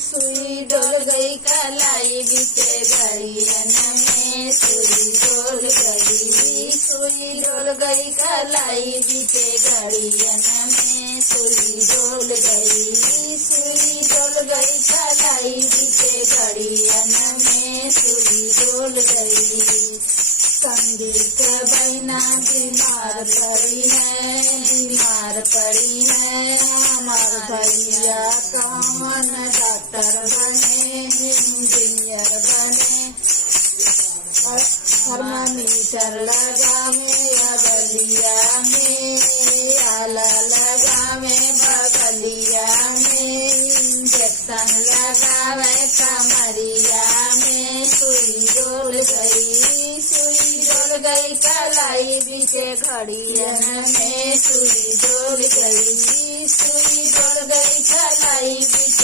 सुई डोल गई कलाई बीते घड़ियन में, सुई डोल गई, सुई डोल गई कलाई बीते घड़ियन में, सुई डोल गई, सुई डोल गई कलाई बीते घड़ियन में, सुई डोल गई। संगीत बहना बीमार पड़ी है, बीमार पड़ी है, हमार भैया कौन डॉक्टर बने, इंजीनियर बने, थर्मामीटर लगावे बगलिया में, आला लगावे बगलिया में, इंजेक्शन लगावे कमरिया में, सुई डोल गई, सुई डोल गई कलाई बीते घड़ियन